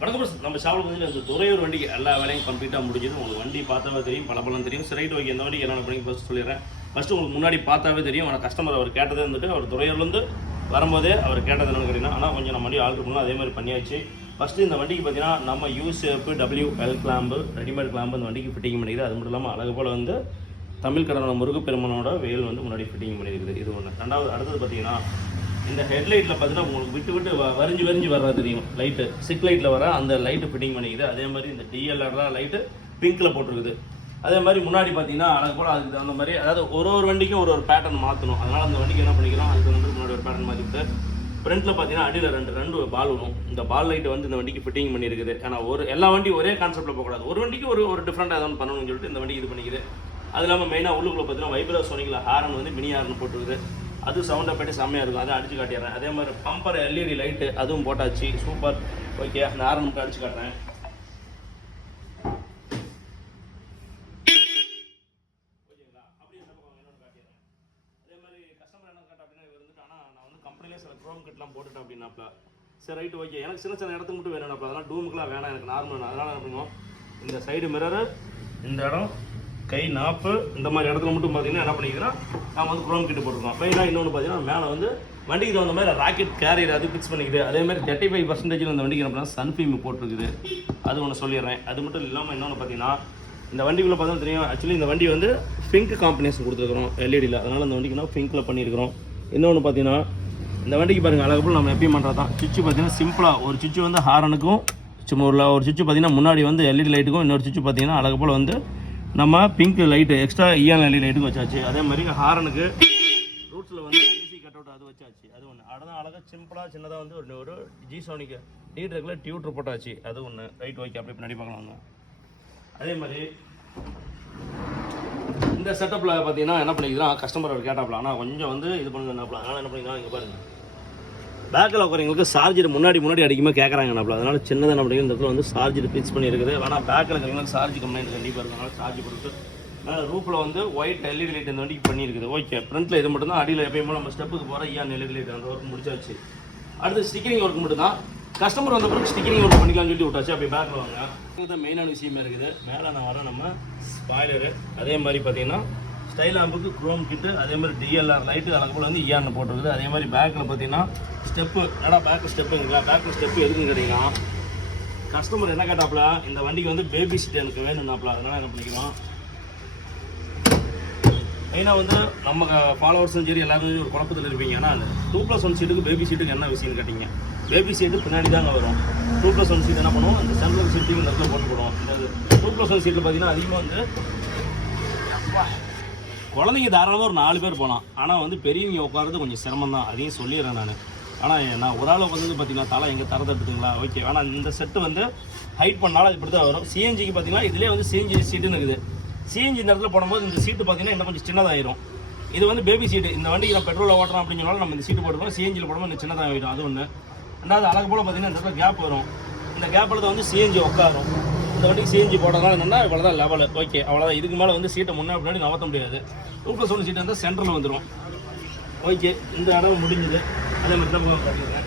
வணக்கம் சார். நம்ம ஷாப்பில் வந்து அந்த துறையூர் வண்டிக்கு எல்லா வேலையும் கம்ப்ளீட்டாக முடிஞ்சது. உங்களுக்கு வண்டி பார்த்தாவே தெரியும், பல தெரியும். ரைட் ஓகே, இந்த வண்டிக்கு என்னென்ன பண்ணி ஃபஸ்ட் சொல்லிடுறேன். ஃபஸ்ட்டு உங்களுக்கு முன்னாடி பார்த்தாவே தெரியும். ஆனால் கஸ்டமர் அவர் கேட்டதே வந்துட்டு அவர் துறையூர்லேருந்து வரும்போதே அவர் கேட்டது என்னென்னு கேட்டிங்கன்னா, ஆனால் கொஞ்சம் நம்ம வண்டி ஆல்ட்ரு பண்ணலாம், அதே மாதிரி பண்ணியாச்சு. ஃபஸ்ட்டு இந்த வண்டிக்கு பார்த்தீங்கன்னா நம்ம யூஷேப்பு WL கிளாம்பு ரெடிமேட் கிளாம்பு இந்த வண்டிக்கு ஃபிட்டிங் பண்ணிக்குது. அது மட்டும் இல்லாமல் அழகு போல் வந்து தமிழ் கடனோட முருகப்பெருமனோட வேல் வந்து முன்னாடி ஃபிட்டிங் பண்ணியிருக்குது. இது ஒன்று. ரெண்டாவது அடுத்தது பார்த்தீங்கன்னா இந்த ஹெட்லைட்டில் பார்த்தீங்கன்னா உங்களுக்கு விட்டு வரிஞ்சு வர்றது தெரியும். லைட்டு சிக் லைட்டில் வர அந்த லைட்டு ஃபிட்டிங் பண்ணிக்குது. அதே மாதிரி இந்த DLR லைட்டு பிங்க்கில் போட்டிருக்குது. அதே மாதிரி முன்னாடி பார்த்தீங்கன்னா அழகு போல் அதுக்கு தகுந்த மாதிரி, அதாவது ஒரு வண்டிக்கும் ஒரு பேட்டர்ன் மாற்றணும். அதனால் அந்த வண்டிக்கு என்ன பண்ணிக்கிறோம், அதுக்கு வந்து முன்னாடி ஒரு பேட்டர்ன் மாற்றிட்டு ஃப்ரண்ட்டில் பார்த்தீங்கன்னா அடியில் ரெண்டு பால் வரும். இந்த பால் லைட்டு வந்து இந்த வண்டிக்கு ஃபிட்டிங் பண்ணியிருக்குது. ஆனால் எல்லா வண்டியும் ஒரே கான்செப்ட்டில் போகக்கூடாது. ஒரு வண்டிக்கு ஒரு டிஃப்ரெண்ட்டாக ஏதாவது பண்ணணும்னு சொல்லிட்டு இந்த வண்டிக்கு இது பண்ணிக்குது. அது இல்லாமல் மெயினாக உள்ளுக்குள்ளே பார்த்தீங்கன்னா வைப்ரேஷனில் ஹாரன் வந்து மினி ஹாரன் போட்டுருக்குது. அது சவுண்டை போய்ட்டு செம்மையாக இருக்கும். அதை அடிச்சு காட்டிடுறேன். அதே மாதிரி பம்பர் LED லைட்டு அதுவும் போட்டாச்சு. சூப்பர். ஓகே, அந்த ஹாரன் மட்டும் அடிச்சு காட்டுறேன். ஓகேங்களா? அப்படி என்ன என்னோட காட்டிடுறேன். அதே மாதிரி கஸ்டமர் என்ன காட்ட அப்படின்னா இவர் வந்துட்டு, ஆனால் நான் வந்து கம்பெனிலே சில க்ரோம் கட்லாம் போட்டுட்டேன் அப்படின்னாப்ல. சரி ரைட்டு ஓகே, எனக்கு சின்ன இடத்துக்கு மட்டும் வேணும்னாப்ல. அதெல்லாம் டூமுக்குலாம் வேணாம், எனக்கு நார்மல். அதனால் என்ன பண்ணுவோம், இந்த சைடு மிரரு, இந்த இடம் கை நாப்பு, இந்த மாதிரி இடத்துல மட்டும் பார்த்தீங்கன்னா என்ன பண்ணிக்கிறோம், நம்ம வந்து குரோம் கிட்ட போட்டுருக்கோம். மெயினாக இன்னொன்று பார்த்தீங்கன்னா மேலே வந்து வண்டிக்கு தகுந்த மாதிரி ராக்கெட் கேரியர் அது ஃபிக்ஸ் பண்ணிக்குது. அதே மாதிரி 35% இந்த வண்டிக்கு என்ன பண்ணால் சன்ஃபீம் போட்டிருக்குது. அது ஒன்று சொல்லிடுறேன். அது மட்டும் இல்லாமல் இன்னொன்று பார்த்தீங்கன்னா இந்த வண்டிக்குள்ளே பார்த்தா தெரியும். ஆக்சுவலி இந்த வண்டி வந்து பிங்க் காம்பினேஷன் கொடுத்துருக்குறோம் LEDயில். அதனால் இந்த வண்டிக்கு நான் பிங்க்கில் பண்ணியிருக்கிறோம். இன்னொன்று பார்த்தீங்கன்னா இந்த வண்டிக்கு பாருங்கள் அழகுப்போல் நம்ம எப்பயும் பண்ணுறது தான். சுவிட்சு பார்த்தீங்கன்னா சிம்பிளாக ஒரு சுவிட்சு வந்து ஹாரனுக்கும் சும்மா ஒரு சுவிட்சு பார்த்தீங்கன்னா முன்னாடி வந்து LED லைட்டுக்கும், இன்னொரு சுவிட்சு பார்த்தீங்கன்னா அழகுப்போல் வந்து நம்ம பிங்க் லைட்டு எக்ஸ்ட்ரா LED லைட்டுக்கு வச்சாச்சு. அதே மாதிரி ஹாரனுக்கு ரூட்ஸில் வந்து AC கட் அவுட் அது வச்சாச்சு. அது ஒன்று. அதான் அழகாக சிம்பிளாக சின்னதாக வந்து ஒரு ஜிசோனிக்கு டீட்ரக்கில் டியூட்ரு போட்டாச்சு. அது ஒன்று. ரைட் ஓகே, அப்படி பின்னாடி பார்க்கலாங்க. அதே மாதிரி இந்த செட்டப்பில் பார்த்தீங்கன்னா என்ன பண்ணிக்கிறோம், கஸ்டமர் அவர் கேட்டாப்ல, ஆனால் கொஞ்சம் வந்து இது பண்ணுங்கன்னாப்ல. அதனால் என்ன பண்ணிக்கலாம், இங்கே பாருங்கள் பேக்கில் உட்காரவங்களுக்கு சார்ஜர் முன்னாடி அடிக்கும்போது கேட்குறாங்கன்னாப்ல. அதனால் சின்னதாக என்ன பண்ணிக்கிறோம், இந்த இடத்துல வந்து சார்ஜர் ஃபிக்ஸ் பண்ணியிருக்குது. ஆனால் பேக்கில் இருக்கிறவங்களுக்கு சார்ஜ் கம்ப்ளைண்ட் கண்டிப்பாக இருக்கிறதுனால சார்ஜ் கொடுத்து ரூஃபில் வந்து ஒயிட் LED லைட் இந்த வண்டிக்கு பண்ணியிருக்குது. ஓகே, ஃப்ரண்ட்டில் இது மட்டும் தான். அடியில் எப்பயும் போல் நம்ம ஸ்டெப்புக்கு போகிற LED லைட் அந்த ஒர்க் முடிச்சாச்சு. அடுத்து ஸ்டிக்கரிங் ஒர்க் மட்டும் தான். கஸ்டமர் வந்த பிறகு ஸ்டிக்கரிங் ஒர்க் பண்ணிக்கலாம்னு சொல்லி விட்டாச்சு. அப்படி பேக்கில் வாங்க. இதுதான் மெயினான விஷயமே இருக்குது. மேலே நான் வர நம்ம ஸ்பாய்லரு, அதே மாதிரி பார்த்தீங்கன்னா ஸ்டைல் லாம்புக்கு குரோம் கிட்டு, அதே மாதிரி DLR லைட்டு அழகு போல் வந்து ER போட்டிருக்குது. அதே மாதிரி பேக்கில் பார்த்தீங்கன்னா ஸ்டெப்பு, பேக்கில் ஸ்டெப்புங்களா, பேக்கில் ஸ்டெப்பு எதுக்குன்னு கேட்டிங்கன்னா கஸ்டமர் என்ன கேட்டாப்ல, இந்த வண்டிக்கு வந்து பேபி சீட் எனக்கு வேணும்னாப்ல. அதனால் என்ன பண்ணிக்கிறோம், மெயினாக வந்து நம்ம ஃபாலோவர்ஸும் சரி எல்லாரும் ஒரு குழப்பத்தில் இருப்பீங்க. ஏன்னா அந்த 2+1 சீட்டுக்கு பேபி சீட்டுக்கு என்ன விஷயம்னு கேட்டிங்க, பேபி சீட்டு பின்னாடி தாங்க வரும். 2+1 சீட் என்ன பண்ணுவோம், இந்த சென்ட்ரல் சீட்டுக்கு இந்த இடத்துல போட்டு போடுவோம். இந்த 2+1 சீட்டில் பார்த்தீங்கன்னா அதிகமாக வந்து குழந்தைங்க தாராளமாக ஒரு 4 பேர் போகலாம். ஆனால் வந்து பெரியவங்க உட்காரது கொஞ்சம் சிரமம் தான். அதையும் சொல்லிடுறேன் நான். ஆனால் நான் ஒரு ஆள் வந்து பார்த்தீங்கன்னா தலை எங்கே தர தட்டுங்களா, ஓகே. ஆனால் இந்த செட்டு வந்து ஹைட் பண்ணாலும் அது இப்படி தான் வரும். CNGக்கு பார்த்தீங்கன்னா இதிலே வந்து CNG சீட்டுன்னு இருக்குது. CNG இந்த இடத்துல போடும்போது இந்த சீட்டு பார்த்தீங்கன்னா இன்னும் கொஞ்சம் சின்னதாகிடும். இது வந்து பேபி சீட்டு. இந்த வண்டிக்கு நான் பெட்ரோலில் ஓட்டுறோம் அப்படின்னு சொன்னாலும் நம்ம இந்த சீட்டு போட்டுருவோம். CNGயில் போடும்போது இந்த சின்னதாக ஆகிடும். அது ஒன்று. ரெண்டாவது அழகு போல் பார்த்தீங்கன்னா இந்த இடத்துல கேப் வரும். இந்த கேப்பில் தான் வந்து CNG உட்காரும். இந்த வண்டிக்கு CNG போடுறதுனால என்னென்னா இவ்வளோதான் லெவலு. ஓகே, அவ்வளோதான். இதுக்கு மேலே வந்து சீட்டை முன்னாடி நகர்த்த முடியாது. 2+1 சீட்டு வந்து சென்டரில் வந்துடும். ஓகே, இந்த இடம் முடிஞ்சுது. அதே மாதிரி தான் காட்டிடுறேன்.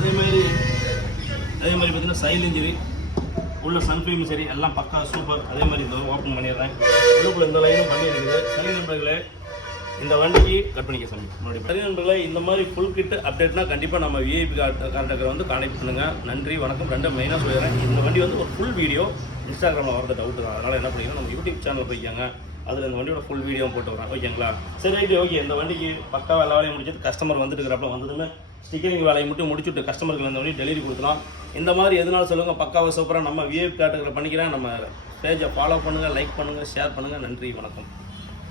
அதே மாதிரி பார்த்தீங்கன்னா சைலஞ்சரி உள்ள சன்ஃபீம் சரி எல்லாம் பக்கா சூப்பர். அதே மாதிரி இந்த ஓப்பன் பண்ணிடுறேன். உள்ளுக்குள்ள இந்த லைனும் பண்ணியிருக்குது. சரி நண்பர்களே, இந்த வண்டிக்கு கட் பண்ணிக்க சொல்லி முன்னாடி. சரி நண்பர்களே, இந்த மாதிரி ஃபுல் கிட் அப்டேட்னா கண்டிப்பாக நம்ம VIP கான்டாக்டரை வந்து கான்டாக்ட் பண்ணுங்கள். நன்றி, வணக்கம். ரெண்டும் மெயினாக சொல்லிடுறேன். இந்த வண்டி வந்து ஒரு ஃபுல் வீடியோ இன்ஸ்டாகிராமில் வரது டவுட்டு தான். அதனால் என்ன பண்ணிங்கன்னா நம்ம யூடியூப் சேனலில் போய்க்காங்க. அதில் இந்த வண்டியோட ஃபுல் வீடியோ போட்டு வரேன். ஓகேங்களா? சரி ரைட்டு ஓகே. இந்த வண்டிக்கு பக்கா எல்லா வேலையும் முடிச்சது. கஸ்டமர் வந்துட்டு இருக்கிறப்ப வந்ததுமே ஸ்டிக்கரிங் வேலையை மட்டும் முடிச்சுட்டு கஸ்டமருக்கு இந்த வண்டி டெலிவரி கொடுக்கலாம். இந்த மாதிரி எதுனாலும் சொல்லுங்கள், பக்காவாக சூப்பராக நம்ம VIP காட்டுகளை பண்ணிக்கிறேன். நம்ம பேஜை ஃபாலோ பண்ணுங்கள், லைக் பண்ணுங்கள், ஷேர் பண்ணுங்கள். நன்றி, வணக்கம்.